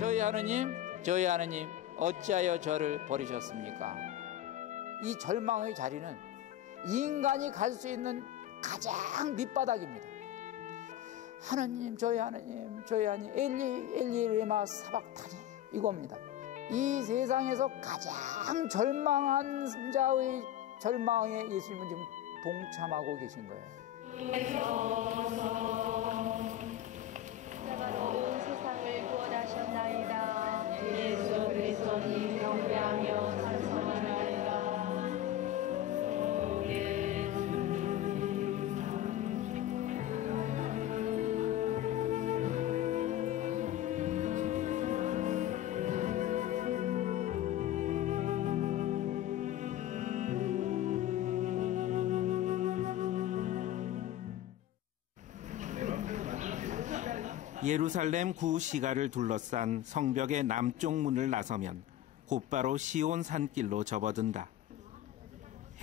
저희 하느님 어찌하여 저를 버리셨습니까? 이 절망의 자리는 인간이 갈 수 있는 가장 밑바닥입니다. 하느님 저희 하느님 엘리 엘리 레마 사박타니 이겁니다. 이 세상에서 가장 절망한 자의 절망에 예수님은 지금 동참하고 계신 거예요. 온 세상을 구원하셨나이다. 예수 그리스도님 경배하며 찬송하나이다. 예루살렘 구 시가를 둘러싼 성벽의 남쪽 문을 나서면 곧바로 시온 산길로 접어든다.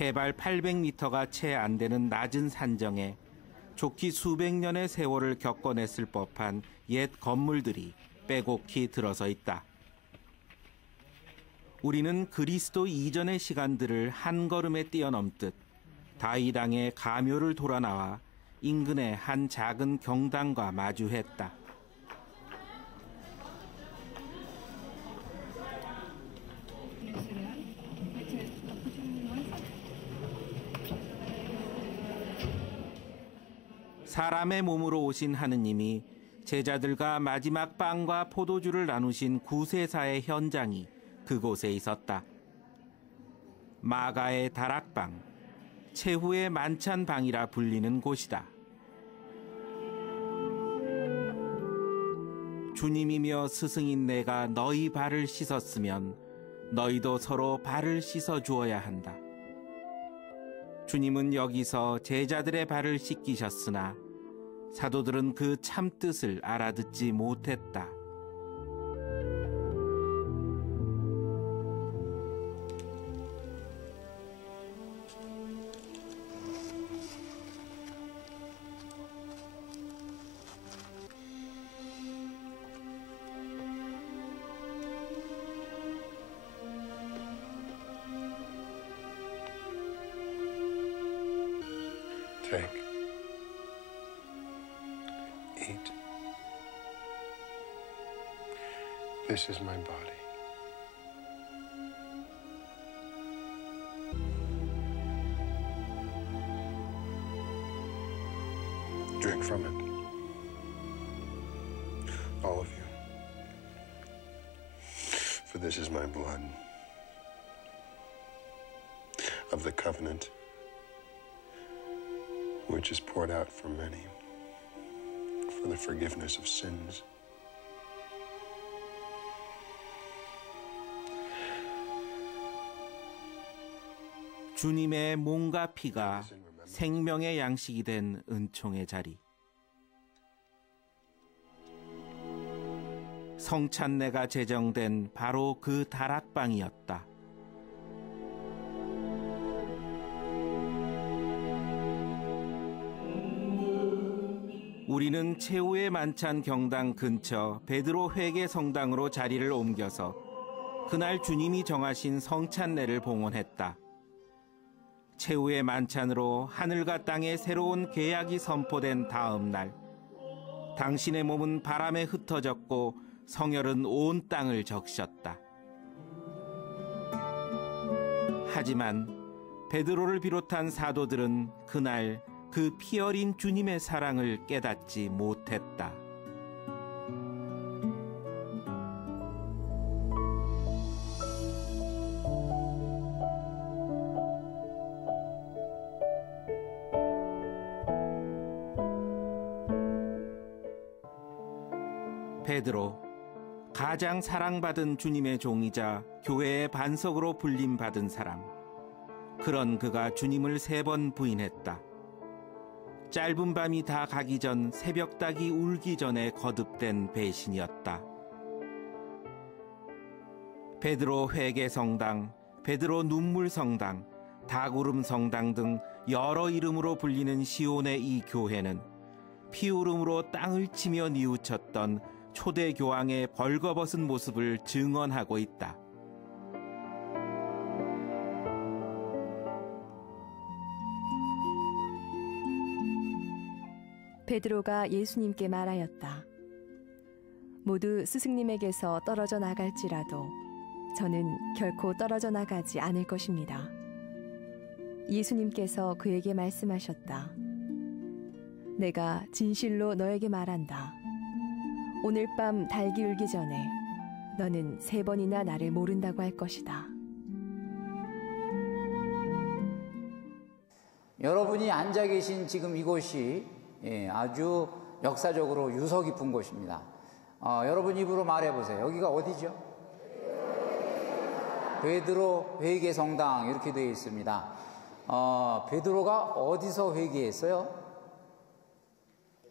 해발 800m가 채 안 되는 낮은 산정에 좋기 수백 년의 세월을 겪어냈을 법한 옛 건물들이 빼곡히 들어서 있다. 우리는 그리스도 이전의 시간들을 한 걸음에 뛰어넘듯 다윗 왕의 가묘를 돌아 나와 인근의 한 작은 경당과 마주했다. 사람의 몸으로 오신 하느님이 제자들과 마지막 빵과 포도주를 나누신 구세사의 현장이 그곳에 있었다. 마가의 다락방, 최후의 만찬방이라 불리는 곳이다. 주님이며 스승인 내가 너희 발을 씻었으면 너희도 서로 발을 씻어 주어야 한다. 주님은 여기서 제자들의 발을 씻기셨으나 사도들은 그 참뜻을 알아듣지 못했다. Take. Eat. This is my body. Drink from it. All of you. For this is my blood of the covenant, which is poured out for many for the forgiveness of sins. 주님의 몸과 피가 생명의 양식이 된 은총의 자리. 성찬례가 제정된 바로 그 다락방이었다. 우리는 최후의 만찬 경당 근처 베드로 회계 성당으로 자리를 옮겨서 그날 주님이 정하신 성찬례를 봉헌했다. 최후의 만찬으로 하늘과 땅에 새로운 계약이 선포된 다음 날, 당신의 몸은 바람에 흩어졌고 성혈은 온 땅을 적셨다. 하지만 베드로를 비롯한 사도들은 그날 그 피 어린 주님의 사랑을 깨닫지 못했다. 베드로, 가장 사랑받은 주님의 종이자 교회의 반석으로 불림받은 사람. 그런 그가 주님을 3번 부인했다. 짧은 밤이 다 가기 전 새벽닭이 울기 전에 거듭된 배신이었다. 베드로 회개성당, 베드로 눈물성당, 닭울음성당 등 여러 이름으로 불리는 시온의 이 교회는 피울음으로 땅을 치며 뉘우쳤던 초대 교황의 벌거벗은 모습을 증언하고 있다. 베드로가 예수님께 말하였다. 모두 스승님에게서 떨어져 나갈지라도 저는 결코 떨어져 나가지 않을 것입니다. 예수님께서 그에게 말씀하셨다. 내가 진실로 너에게 말한다. 오늘 밤 달기 울기 전에 너는 3번이나 나를 모른다고 할 것이다. 여러분이 앉아 계신 지금 이곳이 아주 역사적으로 유서 깊은 곳입니다. 여러분 입으로 말해보세요. 여기가 어디죠? 베드로 회개 성당 이렇게 되어 있습니다. 베드로가 어디서 회개했어요?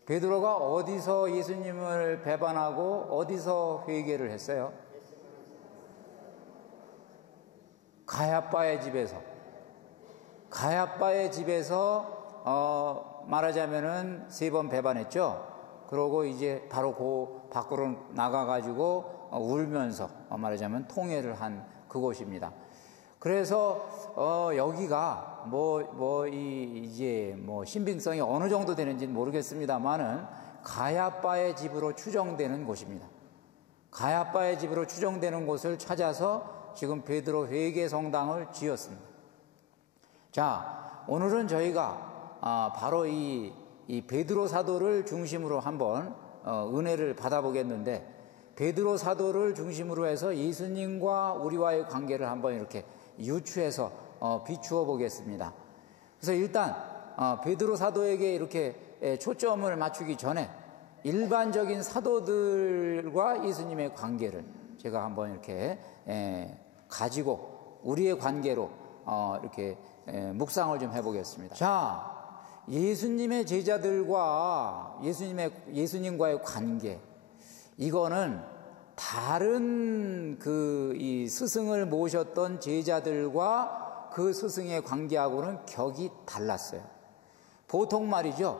베드로가 어디서 예수님을 배반하고 어디서 회개를 했어요? 가야바의 집에서. 가야바의 집에서 말하자면은 3번 배반했죠. 그러고 이제 바로 그 밖으로 나가가지고 울면서 말하자면 통회를 한 그곳입니다. 그래서 여기가 이제 신빙성이 어느 정도 되는지는 모르겠습니다만은 가야바의 집으로 추정되는 곳입니다. 가야바의 집으로 추정되는 곳을 찾아서 지금 베드로 회개 성당을 지었습니다. 자, 오늘은 저희가 바로 이 베드로 사도를 중심으로 한번 은혜를 받아보겠는데, 베드로 사도를 중심으로 해서 예수님과 우리와의 관계를 한번 이렇게 유추해서 비추어 보겠습니다. 그래서 일단 베드로 사도에게 이렇게 초점을 맞추기 전에 일반적인 사도들과 예수님의 관계를 제가 한번 이렇게 가지고 우리의 관계로 이렇게 묵상을 좀 해보겠습니다. 자, 예수님의 제자들과 예수님과의 관계, 이거는 다른 이 스승을 모셨던 제자들과 그 스승의 관계하고는 격이 달랐어요. 보통 말이죠.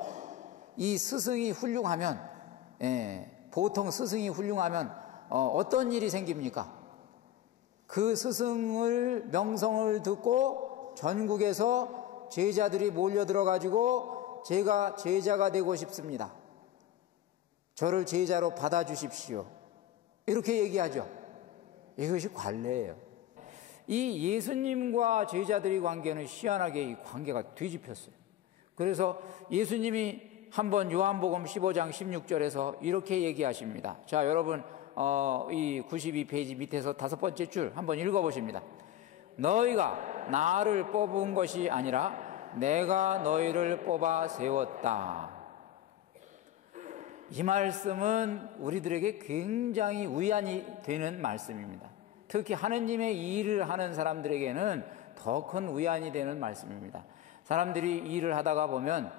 이 스승이 훌륭하면, 보통 스승이 훌륭하면 어떤 일이 생깁니까? 그 스승을 명성을 듣고 전국에서 제자들이 몰려들어가지고 제가 제자가 되고 싶습니다. 저를 제자로 받아주십시오. 이렇게 얘기하죠. 이것이 관례예요. 이 예수님과 제자들의 관계는 희한하게 이 관계가 뒤집혔어요. 그래서 예수님이 한번 요한복음 15장 16절에서 이렇게 얘기하십니다. 자, 여러분 이 92페이지 밑에서 5번째 줄 한번 읽어보십니다. 너희가 나를 뽑은 것이 아니라 내가 너희를 뽑아 세웠다. 이 말씀은 우리들에게 굉장히 위안이 되는 말씀입니다. 특히 하느님의 일을 하는 사람들에게는 더 큰 위안이 되는 말씀입니다. 사람들이 일을 하다가 보면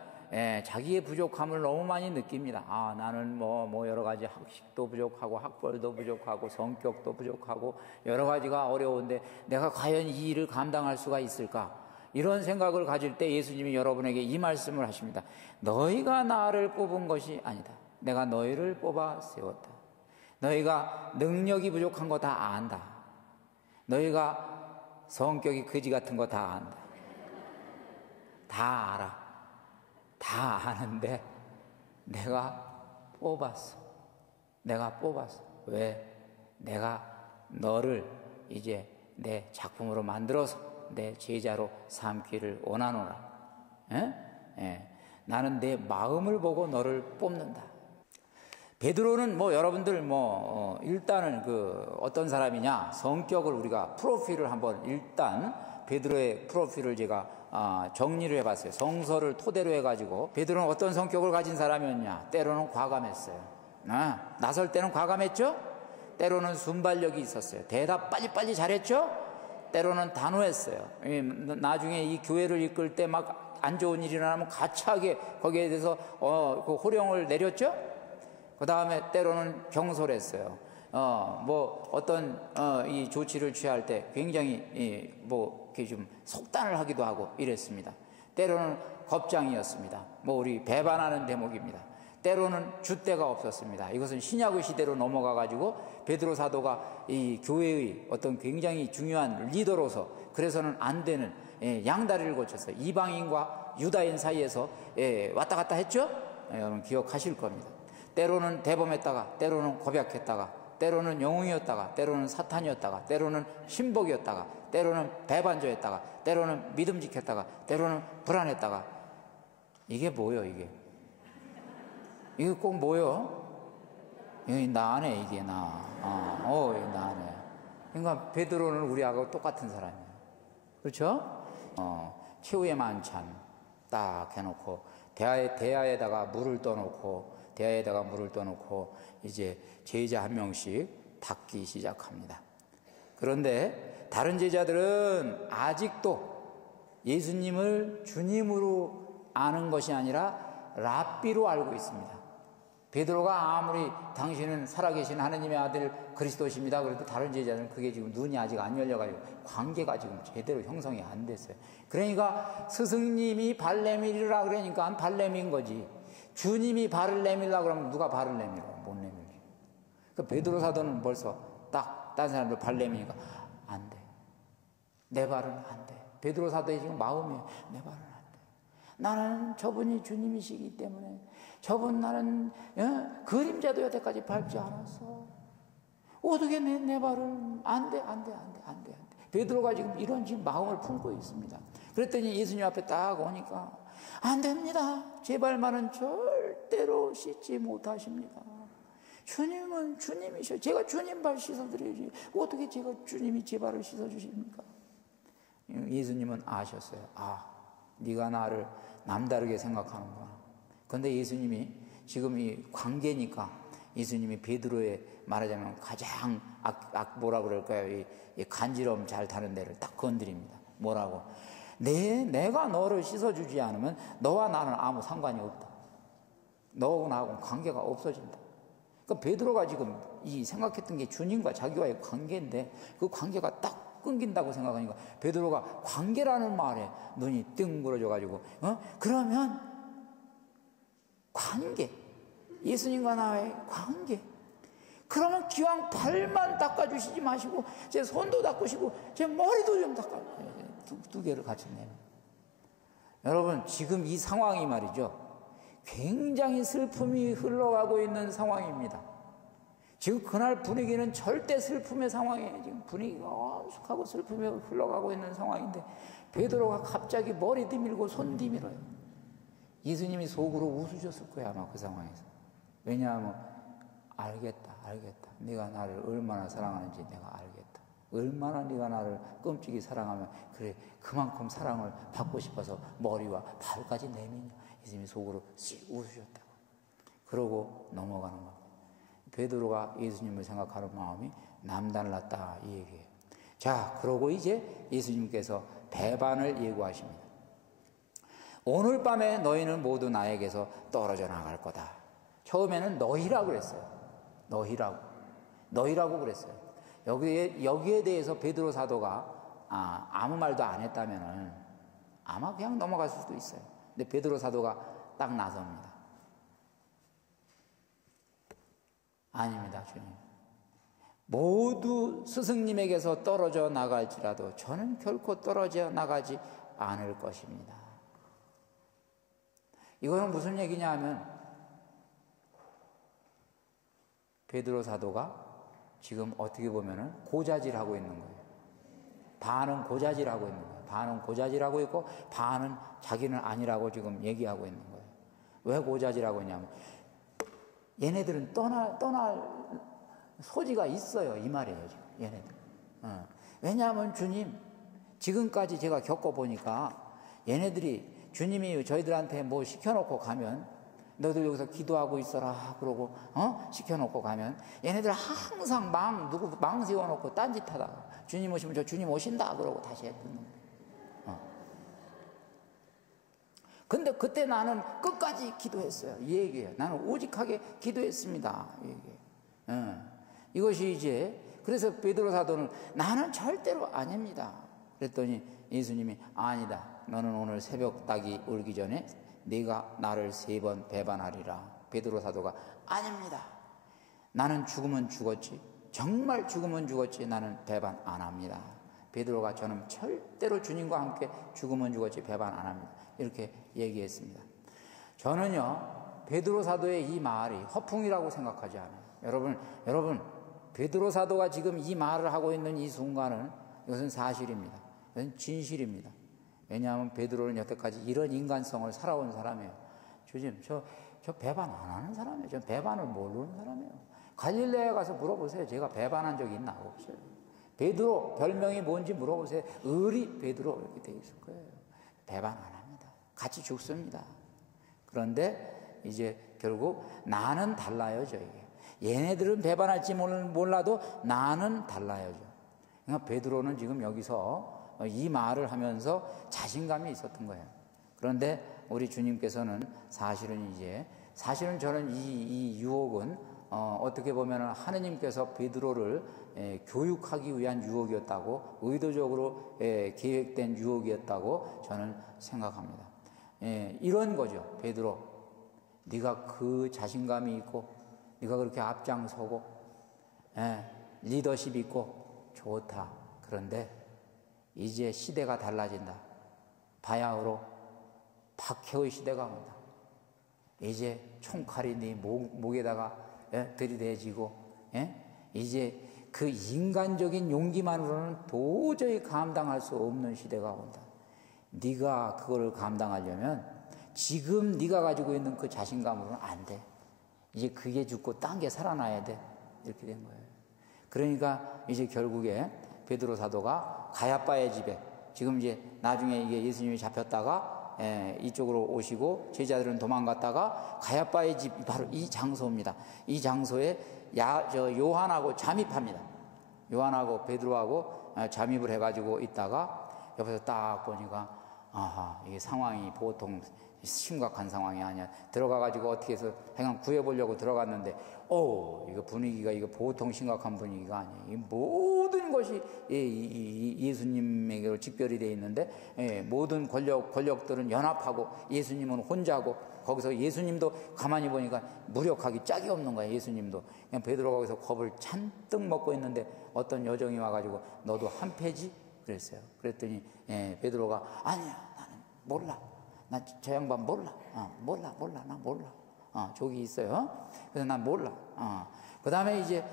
자기의 부족함을 너무 많이 느낍니다. 나는 여러 가지 학식도 부족하고 학벌도 부족하고 성격도 부족하고 여러 가지가 어려운데 내가 과연 이 일을 감당할 수가 있을까? 이런 생각을 가질 때 예수님이 여러분에게 이 말씀을 하십니다. 너희가 나를 뽑은 것이 아니다. 내가 너희를 뽑아 세웠다. 너희가 능력이 부족한 거 다 안다. 너희가 성격이 거지 같은 거 다 안다. 다 알아. 다 아는데 내가 뽑았어. 내가 뽑았어. 왜? 내가 너를 이제 내 작품으로 만들어서 내 제자로 삼기를 원하노라. 나는 내 마음을 보고 너를 뽑는다. 베드로는 여러분들 일단은 어떤 사람이냐, 성격을 우리가 프로필을 한번 일단 베드로의 프로필을 제가 정리를 해봤어요. 성서를 토대로 해가지고 베드로는 어떤 성격을 가진 사람이었냐? 때로는 과감했어요. 나설 때는 과감했죠? 때로는 순발력이 있었어요. 대답 빨리빨리 잘했죠? 때로는 단호했어요. 나중에 이 교회를 이끌 때 막 안 좋은 일이 일어나면 가차하게 거기에 대해서 그 호령을 내렸죠? 그 다음에 때로는 경솔했어요. 어떤 이 조치를 취할 때 굉장히 이렇게 좀 속단을 하기도 하고 이랬습니다. 때로는 겁장이었습니다. 우리 배반하는 대목입니다. 때로는 줏대가 없었습니다. 이것은 신약의 시대로 넘어가 가지고 베드로 사도가 이 교회의 어떤 굉장히 중요한 리더로서 그래서는 안 되는 양다리를 거쳐서 이방인과 유다인 사이에서 왔다 갔다 했죠? 여러분 기억하실 겁니다. 때로는 대범했다가 때로는 고백했다가 때로는 영웅이었다가 때로는 사탄이었다가 때로는 신복이었다가 때로는 배반자였다가 때로는 믿음직했다가 때로는 불안했다가 이게 뭐요 이게? 이게 꼭 뭐요? 이게 나네 이게 나. 이게 나네. 그러니까 베드로는 우리하고 똑같은 사람이에요. 그렇죠? 최후의 만찬 딱 해놓고 대야에다가 물을 떠놓고 이제 제자 한 명씩 닦기 시작합니다. 그런데 다른 제자들은 아직도 예수님을 주님으로 아는 것이 아니라 랍비로 알고 있습니다. 베드로가 아무리 당신은 살아계신 하느님의 아들 그리스도십니다 그래도 다른 제자들은 그게 지금 눈이 아직 안 열려가지고 관계가 지금 제대로 형성이 안 됐어요. 그러니까 스승님이 발을 내밀으라 그러니까 발을 내민 거지, 주님이 발을 내밀라 그러면 누가 발을 내밀어? 못 내밀지. 그러니까 베드로 사도는 벌써 딱 딴 사람들 발 내미니까 안 돼. 내 발은 안 돼. 베드로 사도의 지금 마음이에요. 내 발은 안 돼. 나는 저분이 주님이시기 때문에 저분 나는 그림자도 여태까지 밟지 않았어. 어떻게 내 발은 안 돼. 베드로가 지금 이런 지금 마음을 품고 있습니다. 그랬더니 예수님 앞에 딱 오니까 안 됩니다. 제 발만은 절대로 씻지 못하십니다. 주님은 주님이셔. 제가 주님 발 씻어드려야지. 어떻게 제가 주님이 제 발을 씻어주십니까? 예수님은 아셨어요. 네가 나를 남다르게 생각하는구나. 그런데 예수님이 지금 이 관계니까 예수님이 베드로의 말하자면 가장 뭐라 그럴까요? 이 간지럼 잘 타는 데를 딱 건드립니다. 뭐라고? 내가 너를 씻어주지 않으면 너와 나는 아무 상관이 없다. 너하고 나하고는 관계가 없어진다. 그러니까 베드로가 지금 이 생각했던 게 주님과 자기와의 관계인데 그 관계가 딱 끊긴다고 생각하니까 베드로가 관계라는 말에 눈이 뜬그러져가지고 그러면 관계, 예수님과 나의 관계. 그러면 기왕 발만 닦아주시지 마시고 제 손도 닦으시고 제 머리도 좀 닦아주세요. 두 개를 같이 내요. 여러분 지금 이 상황이 말이죠, 굉장히 슬픔이 흘러가고 있는 상황입니다. 지금 그날 분위기는 절대 슬픔의 상황이에요. 지금 분위기가 엄숙하고 슬픔이 흘러가고 있는 상황인데 베드로가 갑자기 머리 디밀고 손 디밀어요. 예수님이 속으로 웃으셨을 거야 아마 그 상황에서. 왜냐하면 알겠다. 네가 나를 얼마나 사랑하는지 내가 알겠다. 얼마나 네가 나를 끔찍이 사랑하면 그래 그만큼 사랑을 받고 싶어서 머리와 발까지 내미냐. 예수님이 속으로 씩 웃으셨다고. 그러고 넘어가는 겁니다. 베드로가 예수님을 생각하는 마음이 남달랐다 이 얘기예요. 자, 그러고 이제 예수님께서 배반을 예고하십니다. 오늘 밤에 너희는 모두 나에게서 떨어져 나갈 거다. 처음에는 너희라고 그랬어요. 너희라고 그랬어요. 여기에 대해서 베드로 사도가 아무 말도 안 했다면은 아마 그냥 넘어갔을 수도 있어요. 근데 베드로 사도가 딱 나섭니다. 아닙니다, 주님. 모두 스승님에게서 떨어져 나갈지라도 저는 결코 떨어져 나가지 않을 것입니다. 이거는 무슨 얘기냐 하면 베드로 사도가 지금 어떻게 보면은 고자질하고 있는 거예요. 반은 고자질하고 있는 거예요. 반은 고자질하고 있고 반은 자기는 아니라고 지금 얘기하고 있는 거예요. 왜 고자질하고 있냐면 얘네들은 떠날 소지가 있어요 이 말이에요 지금 얘네들. 왜냐하면 주님 지금까지 제가 겪어보니까 얘네들이 주님이 저희들한테 뭐 시켜놓고 가면 너들 여기서 기도하고 있어라 그러고 시켜놓고 가면 얘네들 항상 망 세워놓고 딴짓하다가 주님 오시면 저 주님 오신다 그러고 다시 했던. 근데 그때 나는 끝까지 기도했어요. 이 얘기예요. 나는 오직하게 기도했습니다. 이 얘기예요. 이것이 이제 그래서 베드로 사도는 나는 절대로 아닙니다. 그랬더니 예수님이 아니다. 너는 오늘 새벽 닭이 울기 전에 네가 나를 3번 배반하리라. 베드로 사도가 아닙니다. 나는 죽으면 죽었지. 정말 죽으면 죽었지. 나는 배반 안 합니다. 베드로가 저는 절대로 주님과 함께 죽으면 죽었지 배반 안 합니다. 이렇게 얘기했습니다. 저는요, 베드로 사도의 이 말이 허풍이라고 생각하지 않아요. 여러분, 베드로 사도가 지금 이 말을 하고 있는 이 순간은 이것은 사실입니다. 이것은 진실입니다. 왜냐하면 베드로는 여태까지 이런 인간성을 살아온 사람이에요. 주님, 저 배반 안 하는 사람이에요. 저 배반을 모르는 사람이에요. 갈릴레에 가서 물어보세요. 제가 배반한 적이 있나? 없어요. 베드로 별명이 뭔지 물어보세요. 의리 베드로 이렇게 돼 있을 거예요. 배반 안 합니다. 같이 죽습니다. 그런데 이제 결국 나는 달라요, 저에게. 얘네들은 배반할지 몰라도 나는 달라요. 그러니까 베드로는 지금 여기서 이 말을 하면서 자신감이 있었던 거예요. 그런데 우리 주님께서는 사실은 저는 이 유혹은 어떻게 보면 하느님께서 베드로를 교육하기 위한 유혹이었다고, 의도적으로 계획된 유혹이었다고 저는 생각합니다. 이런 거죠. 베드로, 네가 그 자신감이 있고 네가 그렇게 앞장서고 리더십 있고 좋다. 그런데 이제 시대가 달라진다. 바야흐로 박해의 시대가 온다. 이제 총칼이 네 목에다가 들이대지고 이제 그 인간적인 용기만으로는 도저히 감당할 수 없는 시대가 온다. 네가 그걸 감당하려면 지금 네가 가지고 있는 그 자신감으로는 안 돼. 이제 그게 죽고 딴 게 살아나야 돼. 이렇게 된 거예요. 그러니까 이제 결국에 베드로 사도가 가야바의 집에, 지금 이제 나중에 이게 예수님이 잡혔다가 이쪽으로 오시고 제자들은 도망갔다가 가야바의 집, 바로 이 장소입니다. 이 장소에 요한하고 잠입합니다. 요한하고 베드로하고 잠입을 해가지고 있다가 옆에서 딱 보니까 아하, 이게 상황이 보통 심각한 상황이 아니야. 들어가가지고 어떻게 해서 그냥 구해보려고 들어갔는데, 이거 분위기가 이거 보통 심각한 분위기가 아니에요. 이 모든 것이 예수님에게로 직결이 되어 있는데, 모든 권력들은 연합하고 예수님은 혼자고, 거기서 예수님도 가만히 보니까 무력하기 짝이 없는 거예요. 예수님도. 그냥 베드로가 거기서 겁을 잔뜩 먹고 있는데 어떤 여정이 와가지고 너도 한패지? 그랬어요. 그랬더니 베드로가 아니야, 나는 몰라. 나 저 양반 몰라. 몰라. 나 몰라. 저기 있어요. 그래서 난 몰라. 그 다음에 이제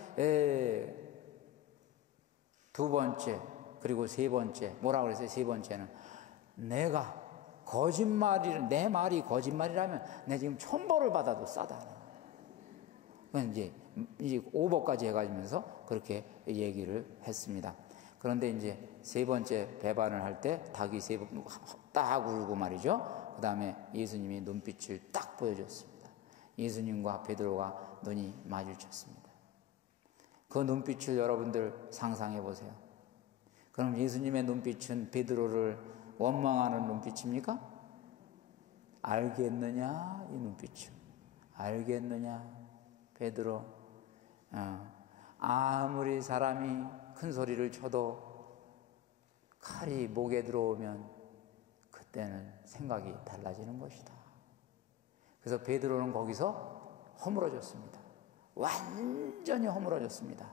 두 번째 그리고 세 번째 뭐라 그랬어요? 세 번째는 내가 내 말이 거짓말이라면 내 지금 천벌을 받아도 싸다. 이제 5법까지 해가지면서 그렇게 얘기를 했습니다. 그런데 이제 세 번째 배반을 할 때 닭이 세 번 딱 울고 말이죠. 그 다음에 예수님이 눈빛을 딱 보여줬습니다. 예수님과 베드로가 눈이 마주쳤습니다. 그 눈빛을 여러분들 상상해 보세요. 그럼 예수님의 눈빛은 베드로를 원망하는 눈빛입니까? 알겠느냐? 이 눈빛은. 알겠느냐? 베드로. 아무리 사람이 큰 소리를 쳐도 칼이 목에 들어오면 그때는 생각이 달라지는 것이다. 그래서 베드로는 거기서 허물어졌습니다. 완전히 허물어졌습니다.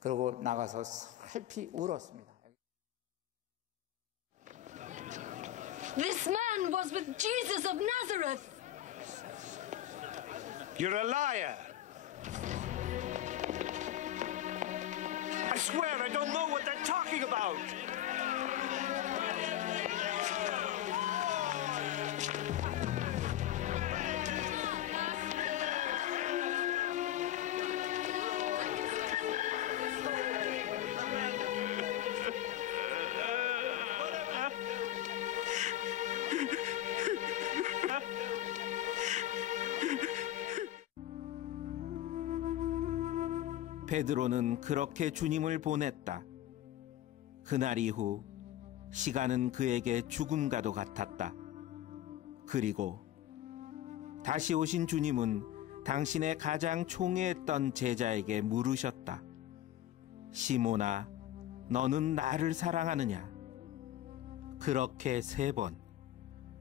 그리고 나가서 슬피 울었습니다. This man was with Jesus of Nazareth. You're a liar. I swear I don't know what they're talking about. 베드로는 그렇게 주님을 보냈다. 그날 이후 시간은 그에게 죽음과도 같았다. 그리고 다시 오신 주님은 당신의 가장 총애했던 제자에게 물으셨다. 시몬아, 너는 나를 사랑하느냐? 그렇게 3번,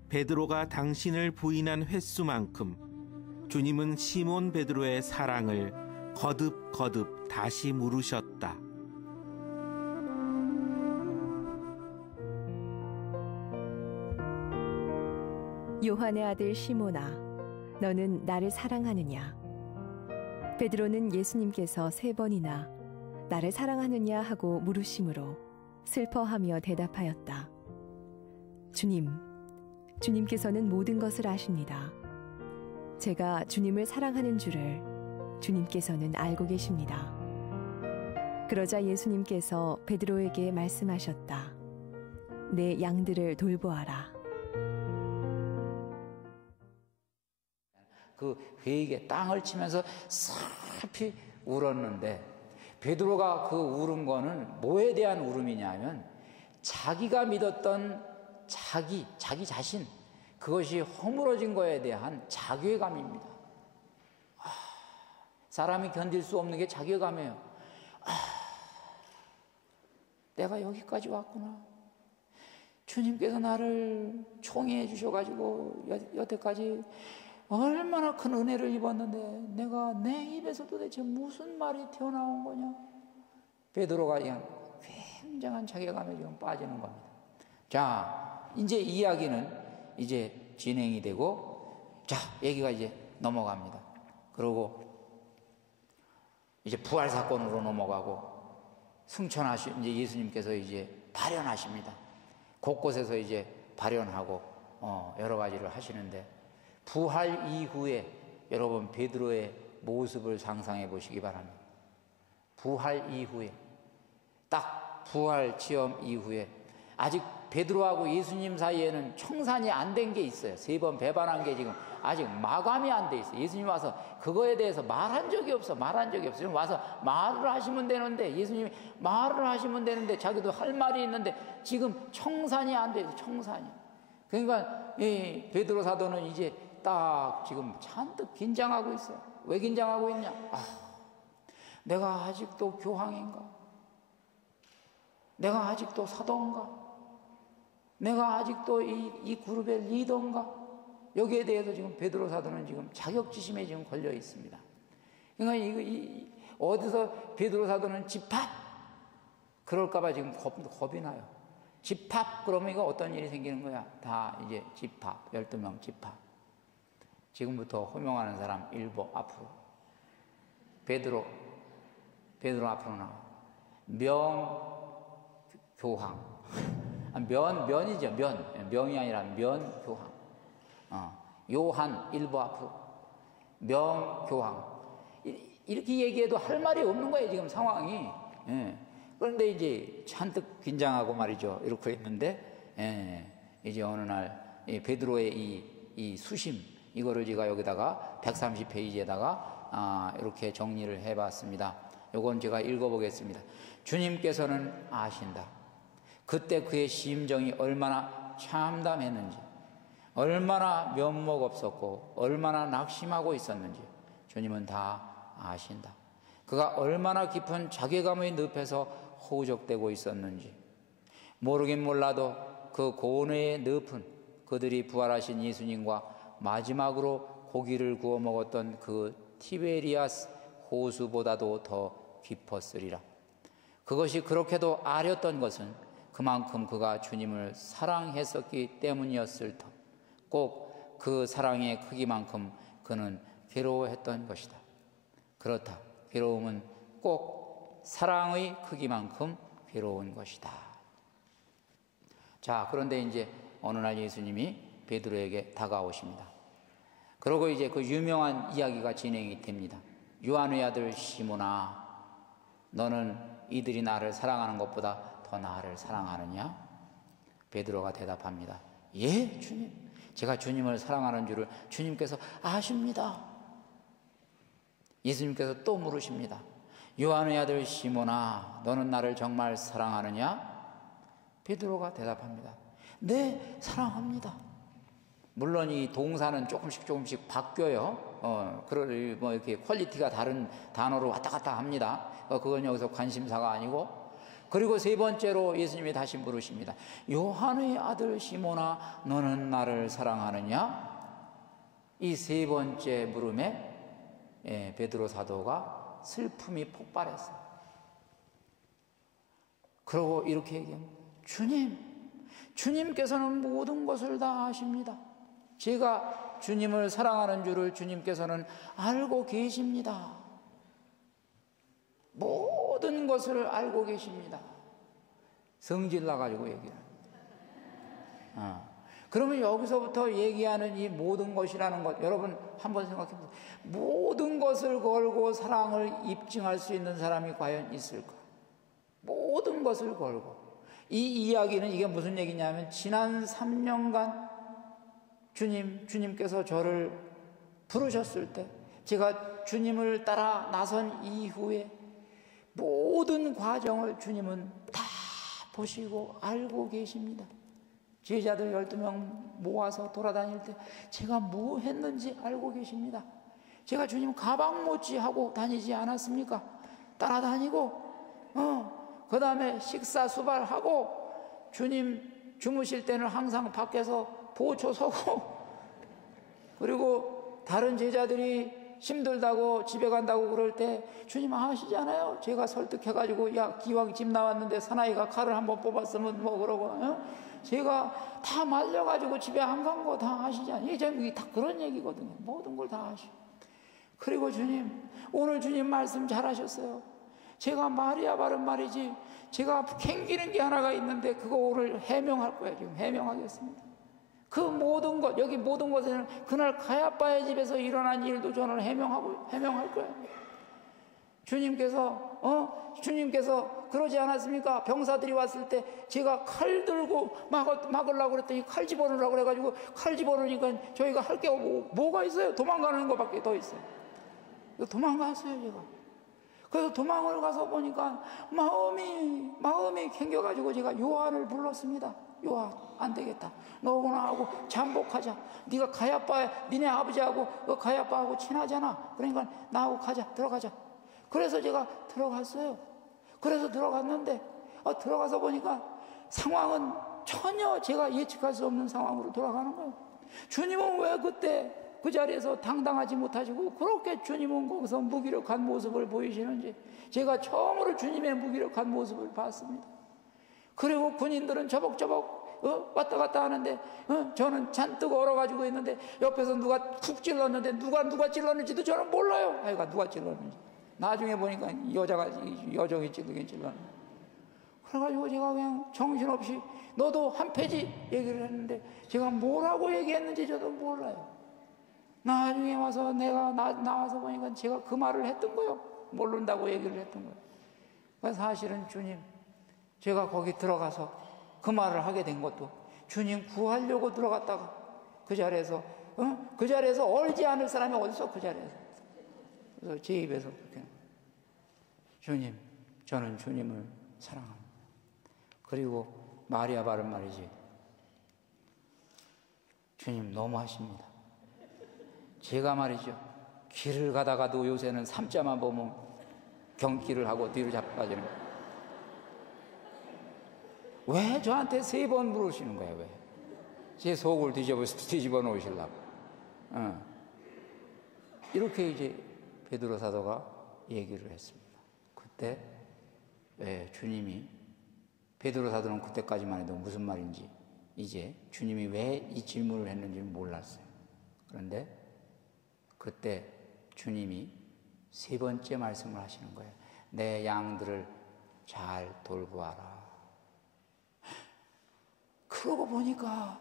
베드로가 당신을 부인한 횟수만큼 주님은 시몬 베드로의 사랑을 거듭 다시 물으셨다. 요한의 아들 시몬아, 너는 나를 사랑하느냐? 베드로는 예수님께서 3번이나 나를 사랑하느냐 하고 물으심으로 슬퍼하며 대답하였다. 주님께서는 모든 것을 아십니다. 제가 주님을 사랑하는 줄을 주님께서는 알고 계십니다. 그러자 예수님께서 베드로에게 말씀하셨다. 내 양들을 돌보아라. 그 회익에 땅을 치면서 슬피 울었는데, 베드로가 그 울은 거는 뭐에 대한 울음이냐면 자기가 믿었던 자기 자신, 그것이 허물어진 거에 대한 자괴감입니다. 사람이 견딜 수 없는 게 자괴감이에요. 내가 여기까지 왔구나. 주님께서 나를 총애해 주셔가지고 여태까지 얼마나 큰 은혜를 입었는데 내가 내 입에서 도대체 무슨 말이 튀어나온 거냐. 베드로가 그냥 굉장한 자괴감에 지금 빠지는 겁니다. 자, 이제 이야기는 이제 진행이 되고, 자, 얘기가 이제 넘어갑니다. 그리고 이제 부활 사건으로 넘어가고, 이제 예수님께서 이제 발현하십니다. 곳곳에서 이제 발현하고 여러 가지를 하시는데, 부활 이후에 여러분 베드로의 모습을 상상해 보시기 바랍니다. 부활 이후에, 딱 부활 체험 이후에 아직 베드로하고 예수님 사이에는 청산이 안 된 게 있어요. 3번 배반한 게 지금 아직 마감이 안 돼 있어요. 예수님 와서 그거에 대해서 말한 적이 없어. 지금 와서 말을 하시면 되는데, 예수님이 말을 하시면 되는데 자기도 할 말이 있는데 지금 청산이 안 돼요. 청산이. 그러니까 이 베드로 사도는 이제 딱 지금 잔뜩 긴장하고 있어요. 왜 긴장하고 있냐? 내가 아직도 교황인가? 내가 아직도 사도인가? 내가 아직도 이 그룹의 리더인가? 여기에 대해서 지금 베드로 사도는 지금 자격지심에 지금 걸려 있습니다. 그러니까 어디서 베드로 사도는 집합 그럴까봐 지금 겁이 나요. 집합 그러면 이거 어떤 일이 생기는 거야? 다 이제 집합, 12명 집합. 지금부터 호명하는 사람 일보 앞으로. 베드로 앞으로 나와. 명교황. 면이죠. 명이 아니라 면교황. 요한 일보 앞으로. 명교황. 이렇게 얘기해도 할 말이 없는 거예요, 지금 상황이. 그런데 이제 잔뜩 긴장하고 말이죠. 이렇게 했는데, 이제 어느 날 베드로의 이 수심, 이거를 제가 여기다가 130페이지에다가 이렇게 정리를 해봤습니다. 요건 제가 읽어보겠습니다. 주님께서는 아신다. 그때 그의 심정이 얼마나 참담했는지, 얼마나 면목 없었고 얼마나 낙심하고 있었는지 주님은 다 아신다. 그가 얼마나 깊은 자괴감의 늪에서 허우적대고 있었는지, 모르긴 몰라도 그 고뇌의 늪은 그들이 부활하신 예수님과 마지막으로 고기를 구워 먹었던 그 티베리아스 호수보다도 더 깊었으리라. 그것이 그렇게도 아렸던 것은 그만큼 그가 주님을 사랑했었기 때문이었을 터. 꼭 그 사랑의 크기만큼 그는 괴로워했던 것이다. 그렇다. 괴로움은 꼭 사랑의 크기만큼 괴로운 것이다. 자, 그런데 이제 어느 날 예수님이 베드로에게 다가오십니다. 그러고 이제 그 유명한 이야기가 진행이 됩니다. 요한의 아들 시몬아, 너는 이들이 나를 사랑하는 것보다 더 나를 사랑하느냐? 베드로가 대답합니다. 예, 주님. 제가 주님을 사랑하는 줄을 주님께서 아십니다. 예수님께서 또 물으십니다. 요한의 아들 시몬아, 너는 나를 정말 사랑하느냐? 베드로가 대답합니다. 네, 사랑합니다. 물론 이 동사는 조금씩 바뀌어요. 뭐 이렇게 퀄리티가 다른 단어로 왔다 갔다 합니다. 그건 여기서 관심사가 아니고. 그리고 3번째로 예수님이 다시 물으십니다. 요한의 아들 시몬아, 너는 나를 사랑하느냐? 이 세 번째 물음에 베드로 사도가 슬픔이 폭발했어요. 그러고 이렇게 얘기합니다. 주님께서는 모든 것을 다 아십니다. 제가 주님을 사랑하는 줄을 주님께서는 알고 계십니다. 모든 것을 알고 계십니다. 성질 나가지고 얘기합니다. 그러면 여기서부터 얘기하는 이 모든 것이라는 것, 여러분 한번 생각해 보세요. 모든 것을 걸고 사랑을 입증할 수 있는 사람이 과연 있을까? 모든 것을 걸고. 이 이야기는 이게 무슨 얘기냐면 지난 3년간 주님께서 저를 부르셨을 때 제가 주님을 따라 나선 이후에 모든 과정을 주님은 다 보시고 알고 계십니다. 제자들 12명 모아서 돌아다닐 때 제가 뭐 했는지 알고 계십니다. 제가 주님 가방 못지 하고 다니지 않았습니까? 따라다니고 그 다음에 식사 수발하고 주님 주무실 때는 항상 밖에서 보초 서고 그리고 다른 제자들이 힘들다고 집에 간다고 그럴 때 주님 아시잖아요. 제가 설득해가지고 야 기왕 집 나왔는데 사나이가 칼을 한번 뽑았으면 뭐 그러고 제가 다 말려가지고 집에 안 간 거 다 아시잖아요. 이게 다 그런 얘기거든요. 모든 걸 다 아시고. 그리고 주님 오늘 주님 말씀 잘하셨어요. 제가 말이야 바른 말이지 제가 캥기는 게 하나가 있는데 그거 오늘 해명할 거예요. 지금 해명하겠습니다. 그 모든 것 여기 모든 것에는 그날 가야바의 집에서 일어난 일도 저는 해명할 거예요. 주님께서 그러지 않았습니까? 병사들이 왔을 때 제가 칼 들고 막으려고 그랬더니 칼 집어넣으려고 그래가지고 칼 집어넣으니까 저희가 할 게 뭐가 있어요? 도망가는 것밖에 더 있어요. 도망갔어요 제가. 그래서 도망을 가서 보니까 마음이 캥겨가지고 제가 요한을 불렀습니다. 요한 안 되겠다. 너구나 하고 잠복하자. 네가 가야빠 니네 아버지하고 가야빠하고 친하잖아. 그러니까 나하고 들어가자. 그래서 제가 들어갔어요. 그래서 들어갔는데 들어가서 보니까 상황은 전혀 제가 예측할 수 없는 상황으로 돌아가는 거예요. 주님은 왜 그때 그 자리에서 당당하지 못하시고 그렇게 주님은 거기서 무기력한 모습을 보이시는지 제가 처음으로 주님의 무기력한 모습을 봤습니다. 그리고 군인들은 저벅저벅 왔다 갔다 하는데 저는 잔뜩 얼어가지고 있는데 옆에서 누가 쿡 찔렀는데 누가 찔렀는지도 저는 몰라요. 아이가 누가 찔렀는지 나중에 보니까 여정이 찔르긴 찔렀는데 그래가지고 제가 그냥 정신없이 너도 한 패지 얘기를 했는데 제가 뭐라고 얘기했는지 저도 몰라요. 나중에 와서 내가 나와서 보니까 제가 그 말을 했던 거예요. 모른다고 얘기를 했던 거예요. 그러니까 사실은 주님 제가 거기 들어가서 그 말을 하게 된 것도 주님 구하려고 들어갔다가 그 자리에서 얼지 않을 사람이 어딨어 그 자리에서. 그래서 제 입에서 그렇게 주님 저는 주님을 사랑합니다. 그리고 말이야 바른 말이지 주님 너무하십니다. 제가 말이죠 길을 가다가도 요새는 삼자만 보면 경기를 하고 뒤로 자빠지는 거예요. 왜 저한테 3번 물으시는 거예요? 왜? 제 속을 뒤집어 놓으시려고. 이렇게 이제 베드로 사도가 얘기를 했습니다. 그때 주님이 베드로 사도는 그때까지만 해도 무슨 말인지 이제 주님이 왜 이 질문을 했는지는 몰랐어요. 그런데 그때 주님이 3번째 말씀을 하시는 거예요. 내 양들을 잘 돌보아라. 그러고 보니까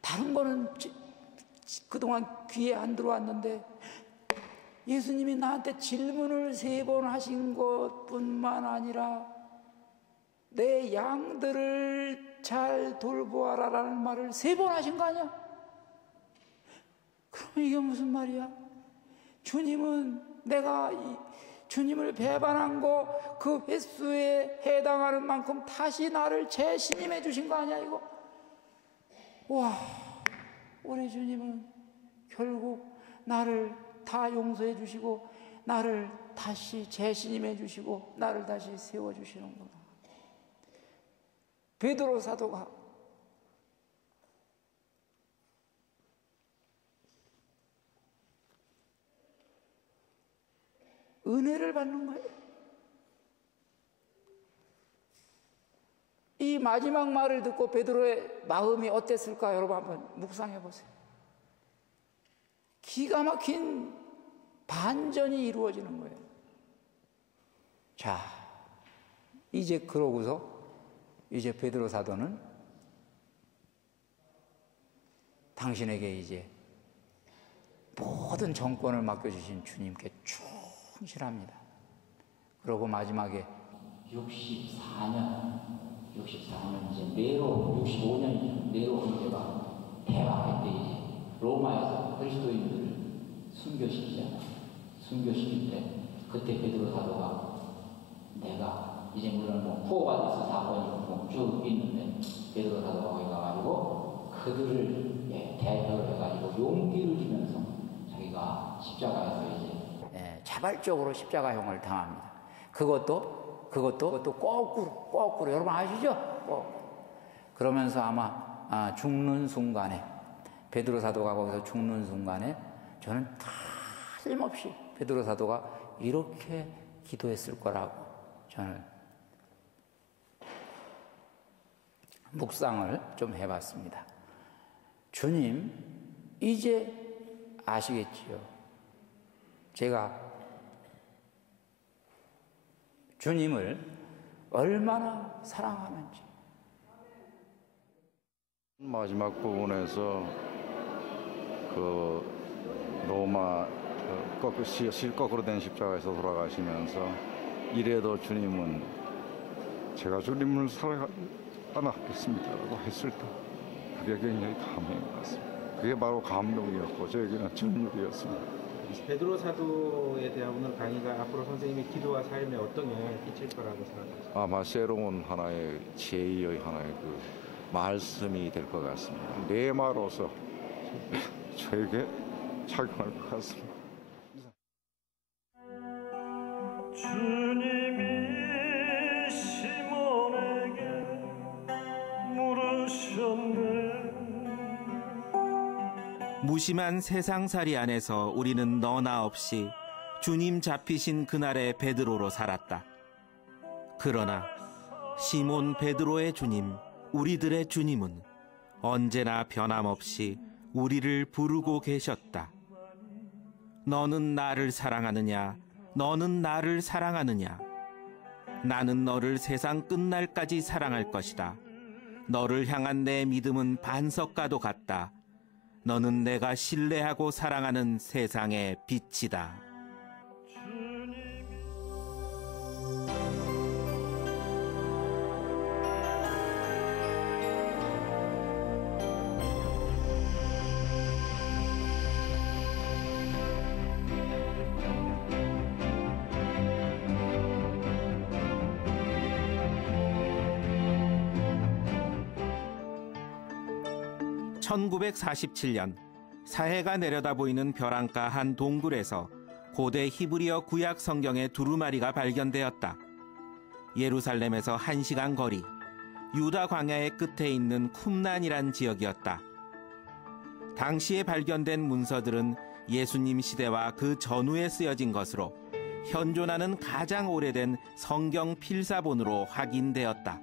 다른 거는 그동안 귀에 안 들어왔는데 예수님이 나한테 질문을 3번 하신 것뿐만 아니라 내 양들을 잘 돌보아라라는 말을 3번 하신 거 아니야? 그럼 이게 무슨 말이야? 주님은 내가 주님을 배반한 거 그 횟수에 해당하는 만큼 다시 나를 재신임해 주신 거 아니야 이거? 와, 우리 주님은 결국 나를 다 용서해 주시고 나를 다시 재신임해 주시고 나를 다시 세워 주시는구나. 베드로 사도가 은혜를 받는 거예요. 이 마지막 말을 듣고 베드로의 마음이 어땠을까 여러분 한번 묵상해 보세요. 기가 막힌 반전이 이루어지는 거예요. 자, 이제 그러고서 이제 베드로 사도는 당신에게 이제 모든 정권을 맡겨주신 주님께 충실합니다. 그러고 마지막에 64년 이제 네로 65년이죠. 네로 황제가 대왕할 때 이제 로마에서 그리스도인들을 순교시킬 때 그때 베드로 사도가 내가 이제 물론 뭐 포로가 돼서 사건이 쭉 있는데 베드로 사도가 거기 가가지고 그들을 대표를 해가지고 용기를 주면서 자기가 십자가에서 이제 자발적으로 십자가형을 당합니다. 그것도 거꾸로 여러분 아시죠? 그러면서 아마 죽는 순간에 베드로 사도가 거기서 죽는 순간에 저는 틀림없이 베드로 사도가 이렇게 기도했을 거라고 저는 묵상을 좀 해봤습니다. 주님, 이제 아시겠지요? 제가 주님을 얼마나 사랑하는지. 마지막 부분에서 그 로마 거꾸로 된 십자가에서 돌아가시면서 이래도 주님은 제가 주님을 사랑하겠습니다라고 했을 때 그게 굉장히 감동인 것 같습니다. 그게 바로 감동이었고 저에게는 전율이었습니다. 베드로 사도에 대한 오늘 강의가 앞으로 선생님의 기도와 삶에 어떤 영향을 끼칠 거라고 생각하십니까? 아마 새로운 하나의 제의의 하나의 그 말씀이 될 것 같습니다. 내 말로서 저에게 작용할 것 같습니다. 주님이 시몬에게 물으셨네. 무심한 세상살이 안에서 우리는 너나 없이 주님 잡히신 그날의 베드로로 살았다. 그러나 시몬 베드로의 주님, 우리들의 주님은 언제나 변함없이 우리를 부르고 계셨다. 너는 나를 사랑하느냐? 너는 나를 사랑하느냐? 나는 너를 세상 끝날까지 사랑할 것이다. 너를 향한 내 믿음은 반석과도 같다. 너는 내가 신뢰하고 사랑하는 세상의 빛이다. (1947년) 사해가 내려다보이는 벼랑가 한 동굴에서 고대 히브리어 구약 성경의 두루마리가 발견되었다. 예루살렘에서 1시간 거리, 유다 광야의 끝에 있는 쿰란이란 지역이었다. 당시에 발견된 문서들은 예수님 시대와 그 전후에 쓰여진 것으로 현존하는 가장 오래된 성경 필사본으로 확인되었다.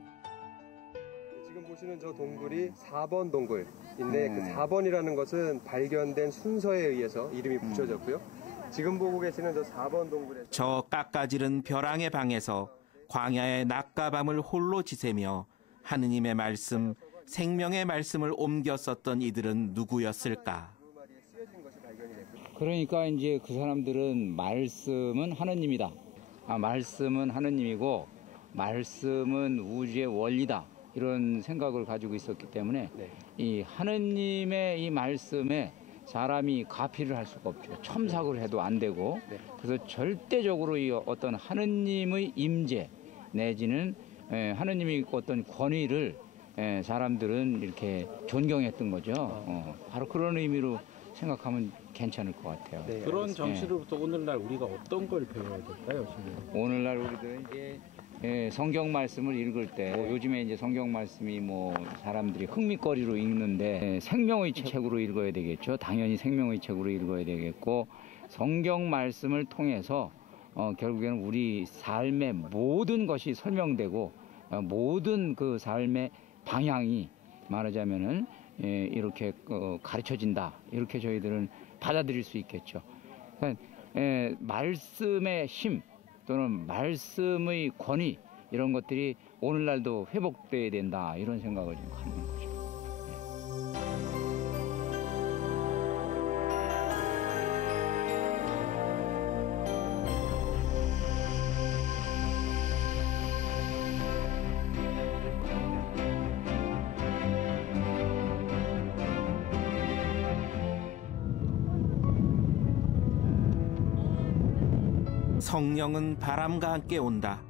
지금 보시는 저 동굴이 4번 동굴인데 그 4번이라는 것은 발견된 순서에 의해서 이름이 붙여졌고요. 지금 보고 계시는 저 4번 동굴에서 저 깎아지른 벼랑의 방에서 광야의 낮과 밤을 홀로 지새며 하느님의 말씀, 생명의 말씀을 옮겨 썼던 이들은 누구였을까? 그러니까 이제 그 사람들은 말씀은 하느님이다. 말씀은 하느님이고 말씀은 우주의 원리다. 이런 생각을 가지고 있었기 때문에 이 하느님의 이 말씀에 사람이 가피를 할 수가 없죠. 첨삭을 해도 안 되고 그래서 절대적으로 이 어떤 하느님의 임재 내지는 하느님의 어떤 권위를 사람들은 이렇게 존경했던 거죠. 바로 그런 의미로 생각하면 괜찮을 것 같아요. 네, 그런 정치로부터 오늘날 우리가 어떤 걸 배워야 될까요? 지금? 오늘날 우리들은 이제 성경 말씀을 읽을 때 요즘에 이제 성경 말씀이 뭐 사람들이 흥미거리로 읽는데 생명의 책으로 읽어야 되겠죠. 당연히 생명의 책으로 읽어야 되겠고 성경 말씀을 통해서 결국에는 우리 삶의 모든 것이 설명되고 모든 그 삶의 방향이 말하자면은 이렇게 가르쳐진다. 이렇게 저희들은 받아들일 수 있겠죠. 그러니까 말씀의 힘 또는 말씀의 권위 이런 것들이 오늘날도 회복돼야 된다. 이런 생각을 좀 갖는 거죠. 성령은 바람과 함께 온다.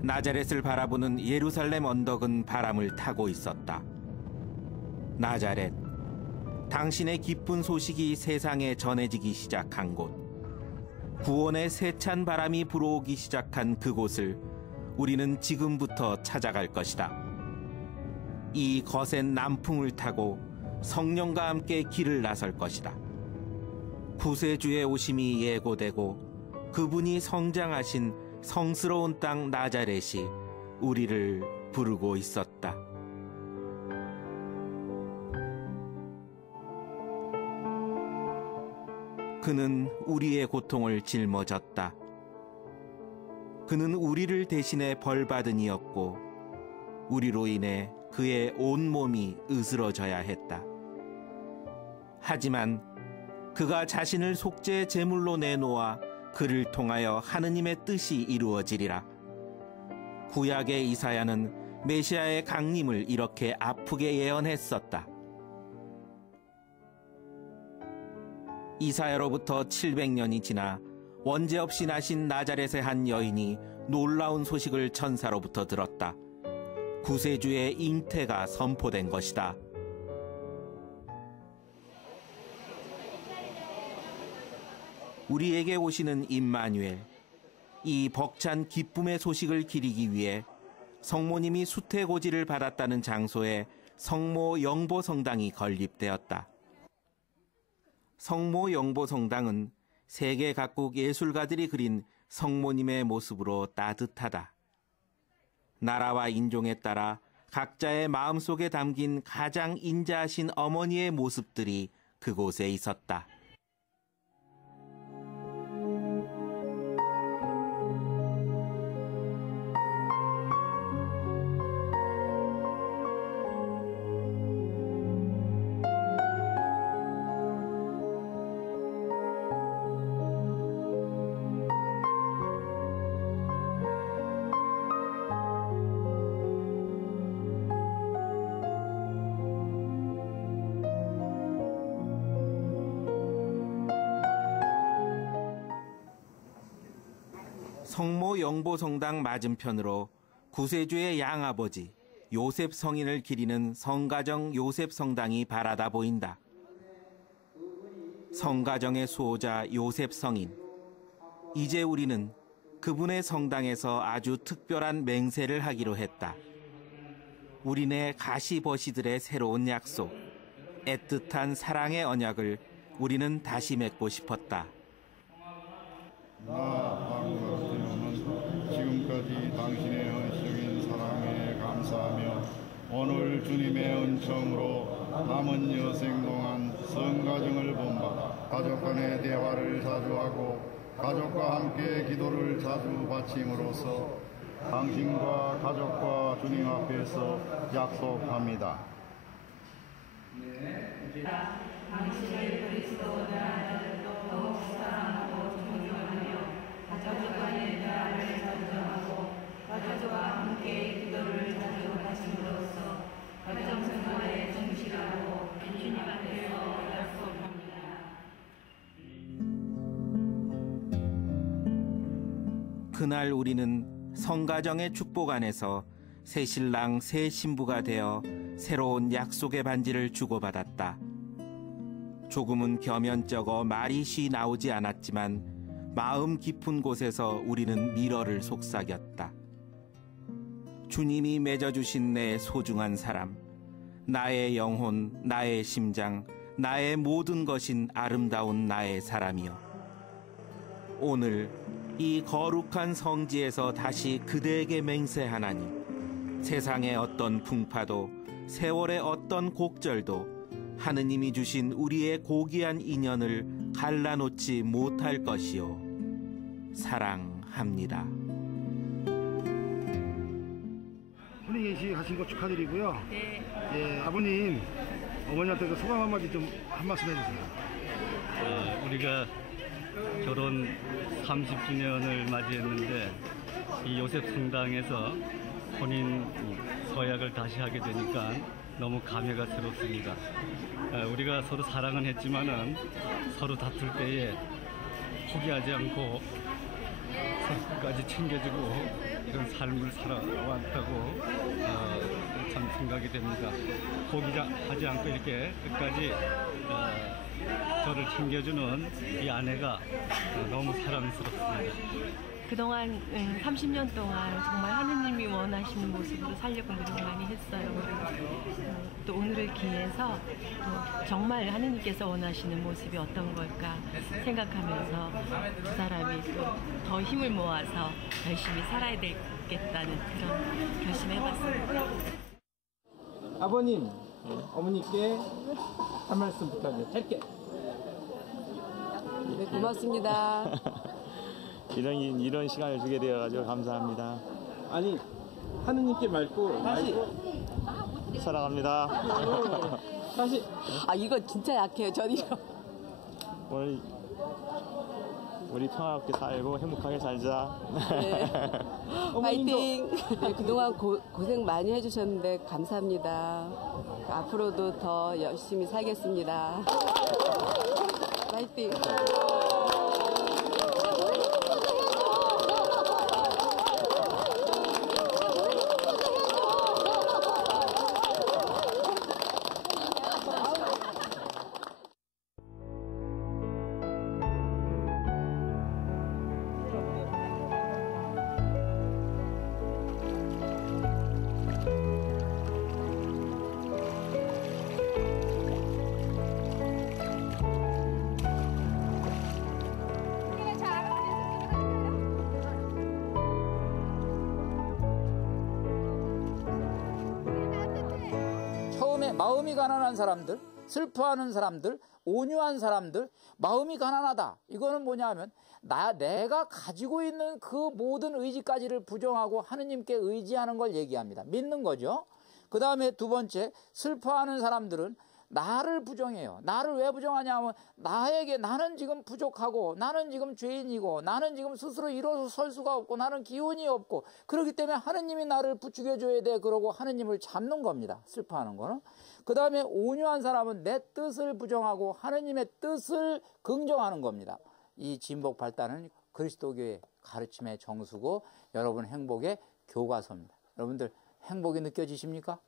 나자렛을 바라보는 예루살렘 언덕은 바람을 타고 있었다. 나자렛, 당신의 기쁜 소식이 세상에 전해지기 시작한 곳, 구원의 세찬 바람이 불어오기 시작한 그곳을 우리는 지금부터 찾아갈 것이다. 이 거센 남풍을 타고 성령과 함께 길을 나설 것이다. 구세주의 오심이 예고되고 그분이 성장하신 성스러운 땅 나자렛이 우리를 부르고 있었다. 그는 우리의 고통을 짊어졌다. 그는 우리를 대신해 벌받은 이였고 우리로 인해 그의 온몸이 으스러져야 했다. 하지만 그가 자신을 속죄의 제물로 내놓아 그를 통하여 하느님의 뜻이 이루어지리라. 구약의 이사야는 메시아의 강림을 이렇게 아프게 예언했었다. 이사야로부터 700년이 지나 원죄 없이 나신 나자렛의 한 여인이 놀라운 소식을 천사로부터 들었다. 구세주의 잉태가 선포된 것이다. 우리에게 오시는 임마누엘, 이 벅찬 기쁨의 소식을 기리기 위해 성모님이 수태고지를 받았다는 장소에 성모 영보 성당이 건립되었다. 성모 영보 성당은 세계 각국 예술가들이 그린 성모님의 모습으로 따뜻하다. 나라와 인종에 따라 각자의 마음속에 담긴 가장 인자하신 어머니의 모습들이 그곳에 있었다. 성모 영보 성당 맞은편으로 구세주의 양아버지 요셉 성인을 기리는 성가정 요셉 성당이 바라다 보인다. 성가정의 수호자 요셉 성인. 이제 우리는 그분의 성당에서 아주 특별한 맹세를 하기로 했다. 우리네 가시버시들의 새로운 약속, 애틋한 사랑의 언약을 우리는 다시 맺고 싶었다. 지금까지 당신의 헌신적인 사랑에 감사하며 오늘 주님의 은총으로 남은 여생 동안 성가정을 본받아 가족 간의 대화를 자주 하고 가족과 함께 기도를 자주 바침으로써 당신과 가족과 주님 앞에서 약속합니다. 당신을 그리스도의 아들로 더욱 사랑하고 존경하며 가족 간의 대화를 자주 하고 가족과 함께 기도를 자주 바침으로써 가정 생활에 충실하고 주님 앞에서 약속합니다. 그날 우리는 성가정의 축복 안에서 새 신랑 새 신부가 되어 새로운 약속의 반지를 주고받았다. 조금은 겸연쩍어 말이 쉬 나오지 않았지만 마음 깊은 곳에서 우리는 미러를 속삭였다. 주님이 맺어주신 내 소중한 사람, 나의 영혼, 나의 심장, 나의 모든 것인 아름다운 나의 사람이여. 오늘 이 거룩한 성지에서 다시 그대에게 맹세하나니 세상의 어떤 풍파도 세월의 어떤 곡절도 하느님이 주신 우리의 고귀한 인연을 갈라놓지 못할 것이요 사랑합니다. 혼인예식 하신 거 축하드리고요. 네. 예, 아버님, 어머니한테 그 소감 한마디 좀 한 말씀 해주세요. 우리가 결혼 30주년을 맞이했는데 이 요셉 성당에서 혼인 서약을 다시 하게 되니까 너무 감회가 새롭습니다. 우리가 서로 사랑은 했지만은 서로 다툴 때에 포기하지 않고 서로까지 챙겨주고 이런 삶을 살아왔다고 참 생각이 됩니다. 포기하지 않고 이렇게 끝까지 저를 챙겨주는 이 아내가 너무 사랑스럽습니다. 그동안 30년 동안 정말 하느님이 원하시는 모습으로 살려고 노력 많이 했어요. 또 오늘을 기해서 또 정말 하느님께서 원하시는 모습이 어떤 걸까 생각하면서 두 사람이 또 더 힘을 모아서 열심히 살아야 되겠다는 그런 결심을 해봤습니다. 아버님, 어머니께 한 말씀 부탁드려요. 짧게. 네, 고맙습니다. 이런 시간을 주게 되어가지고 감사합니다. 아니, 하느님께 말고 사랑합니다. 다시. 아, 이거 진짜 약해요. 전 이거. 우리 평화롭게 살고 행복하게 살자. 네. 파이팅. 네, 그동안 고생 많이 해주셨는데 감사합니다. 앞으로도 더 열심히 살겠습니다. 파이팅. 마음이 가난한 사람들, 슬퍼하는 사람들, 온유한 사람들, 마음이 가난하다. 이거는 뭐냐 하면 내가 가지고 있는 그 모든 의지까지를 부정하고 하느님께 의지하는 걸 얘기합니다. 믿는 거죠. 그 다음에 두 번째, 슬퍼하는 사람들은 나를 부정해요. 나를 왜 부정하냐 하면 나는 지금 부족하고 나는 지금 죄인이고 나는 지금 스스로 일어서 설 수가 없고 나는 기운이 없고 그렇기 때문에 하느님이 나를 부추겨줘야 돼. 그러고 하느님을 잡는 겁니다. 슬퍼하는 거는. 그 다음에 온유한 사람은 내 뜻을 부정하고 하느님의 뜻을 긍정하는 겁니다. 이 진복 발단은 그리스도교의 가르침의 정수고 여러분 행복의 교과서입니다. 여러분들 행복이 느껴지십니까?